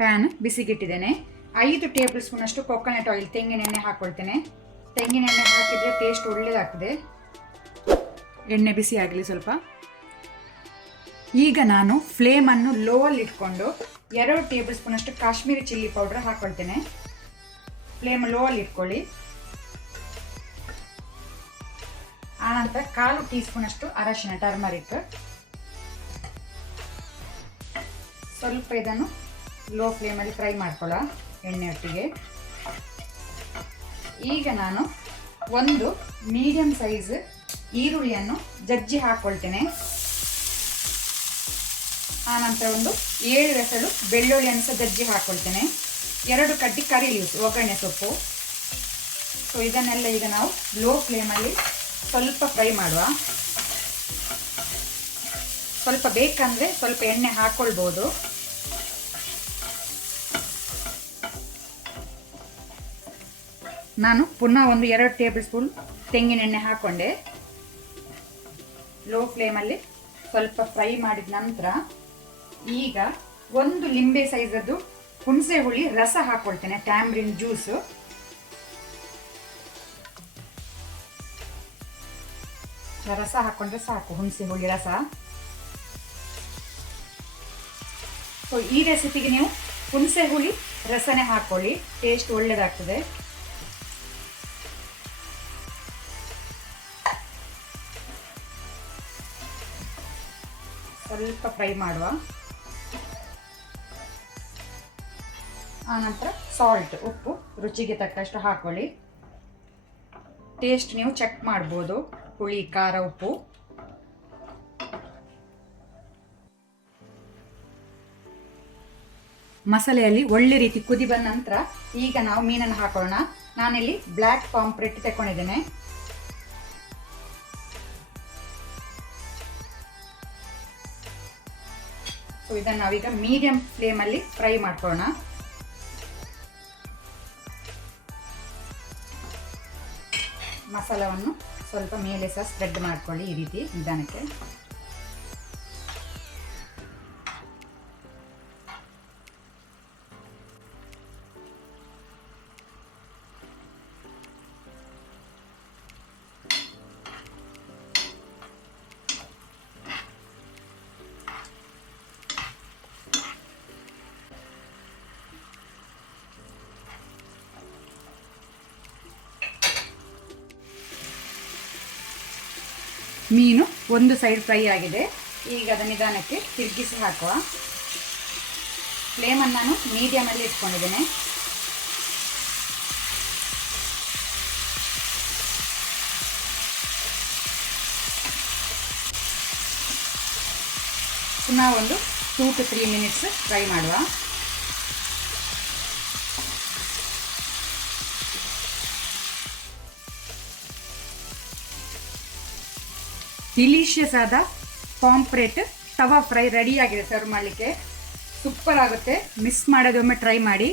PAN ಬಿಸಿಗಿಟ್ಟಿದ್ದೇನೆ. 5 table spoon ಅಷ್ಟು coconut oil ತೆಂಗಿನ ಎಣ್ಣೆ ಹಾಕ್ಕೊಳ್ತೇನೆ. ತೆಂಗಿನ ಎಣ್ಣೆ ಹಾಕಿದರೆ ಟೇಸ್ಟ್ ಒಳ್ಳೆಯದಾಗ್ತದೆ. ಎಣ್ಣೆ ಬಿಸಿ ಆಗಲಿ ಸ್ವಲ್ಪ. ಈಗ ನಾನು ಫ್ಲೇಮನ್ನು ಲೋವಲ್ಲಿ ಇಟ್ಕೊಂಡು 2 ಟೇಬಲ್ ಸ್ಪೂನ್ ಅಷ್ಟು ಕಾಶ್ಮೀರಿ ಚಿಲ್ಲಿ ಪೌಡರ್ ಹಾಕ್ಕೊಳ್ತೇನೆ. ಫ್ಲೇಮ್ ಲೋವಲ್ಲಿ ಇಟ್ಕೊಳ್ಳಿ. ಆನಂತರ 1/4 ಟೀ ಸ್ಪೂನ್ ಅಷ್ಟು ಅರಶಿನ ಟರ್ಮರಿಕ್. ಸ್ವಲ್ಪ ಇದನ್ನು ಲೋ ಫ್ಲೇಮಲ್ಲಿ ಫ್ರೈ ಮಾಡ್ಕೊಳ್ಳ ಎಣ್ಣೆ ಒಟ್ಟಿಗೆ. ಈಗ ನಾನು ಒಂದು ಮೀಡಿಯಂ ಸೈಜ್ ಈರುಳ್ಳಿಯನ್ನು ಜಜ್ಜಿ ಹಾಕ್ಕೊಳ್ತೇನೆ. ಆನಂತರ ಒಂದು 7 ಎಸಳು ಬೆಳ್ಳುಳ್ಳಿಯನ್ನು ಸಹ ಜಜ್ಜಿ ಹಾಕ್ಕೊಳ್ತೇನೆ. 2 ಕಡ್ಡಿ ಕರಿ ಲೀವ್ಸ್ ಒಗ್ಗರಣೆ ಸೊಪ್ಪು. ಸೊ ಇದನ್ನೆಲ್ಲ ಈಗ ನಾವು ಲೋ ಫ್ಲೇಮಲ್ಲಿ ಸ್ವಲ್ಪ ಫ್ರೈ ಮಾಡುವ. ಸ್ವಲ್ಪ ಬೇಕಂದರೆ ಸ್ವಲ್ಪ ಎಣ್ಣೆ ಹಾಕ್ಕೊಳ್ಬೋದು. ನಾನು ಪುನಃ ಒಂದು 2 ಟೇಬಲ್ ಸ್ಪೂನ್ ತೆಂಗಿನ ಎಣ್ಣೆ ಹಾಕ್ಕೊಂಡೆ. ಲೋ ಫ್ಲೇಮಲ್ಲಿ ಸ್ವಲ್ಪ ಫ್ರೈ ಮಾಡಿದ ನಂತರ ಈಗ ಒಂದು ಲಿಂಬೆ ಸೈಜದ್ದು ಹುಣಸೆ ಹುಳಿ ರಸ ಹಾಕ್ಕೊಳ್ತೇನೆ. Tamarind juice. ರಸ ಹಾಕ್ಕೊಂಡ್ರೆ ಸಾಕು, ಹುಣಸೆ ಹುಳಿ ರಸ. ಸೊ ಈ ರೆಸಿಪಿಗೆ ನೀವು ಹುಣಸೆ ಹುಳಿ ರಸನೇ ಹಾಕ್ಕೊಳ್ಳಿ, ಟೇಸ್ಟ್ ಒಳ್ಳೆಯದಾಗ್ತದೆ. ಸ್ವಲ್ಪ ಫ್ರೈ ಮಾಡುವ. ಆನಂತರ ಸಾಲ್ಟ್ ಉಪ್ಪು ರುಚಿಗೆ ತಕ್ಕಷ್ಟು ಹಾಕೊಳ್ಳಿ. ಟೇಸ್ಟ್ ನೀವು ಚೆಕ್ ಮಾಡ್ಬೋದು, ಹುಳಿ ಖಾರ ಉಪ್ಪು. ಮಸಾಲೆಯಲ್ಲಿ ಒಳ್ಳೆ ರೀತಿ ಕುದಿ ಬಂದ ನಂತರ ಈಗ ನಾವು ಮೀನನ್ನು ಹಾಕೋಣ. ನಾನಿಲ್ಲಿ ಬ್ಲ್ಯಾಕ್ ಪಾಂಪ್ರೆಟ್ ತಗೊಂಡಿದ್ದೇನೆ. ಸೊ ಇದನ್ನು ನಾವೀಗ ಮೀಡಿಯಂ ಫ್ಲೇಮಲ್ಲಿ ಫ್ರೈ ಮಾಡ್ಕೊಳ್ಳೋಣ. ಮಸಾಲವನ್ನು ಸ್ವಲ್ಪ ಮೇಲೆ ಸಹ ಸ್ಪ್ರೆಡ್ ಮಾಡ್ಕೊಳ್ಳಿ ಈ ರೀತಿ ನಿಧಾನಕ್ಕೆ. ಮೀನು ಒಂದು ಸೈಡ್ ಫ್ರೈ ಆಗಿದೆ. ಈಗ ಅದನ್ನು ನಿಧಾನಕ್ಕೆ ತಿರುಗಿಸಿ ಹಾಕುವ. ಫ್ಲೇಮನ್ನು ನಾನು ಮೀಡಿಯಮಲ್ಲಿ ಇಟ್ಕೊಂಡಿದ್ದೇನೆ. ಪುನಃ ಒಂದು 2 to 3 ಮಿನಿಟ್ಸ್ ಫ್ರೈ ಮಾಡುವ. ಡಿಲಿಷಿಯಸ್ ಆದ ಪಾಂಪ್ರೆಟ್ ತವಾ ಫ್ರೈ ರೆಡಿ ಆಗಿದೆ. ಸರ್ವ್ ಮಾಡಲಿಕ್ಕೆ ಸೂಪರ್ ಆಗುತ್ತೆ. ಮಿಸ್ ಮಾಡೋದೊಮ್ಮೆ ಟ್ರೈ ಮಾಡಿ.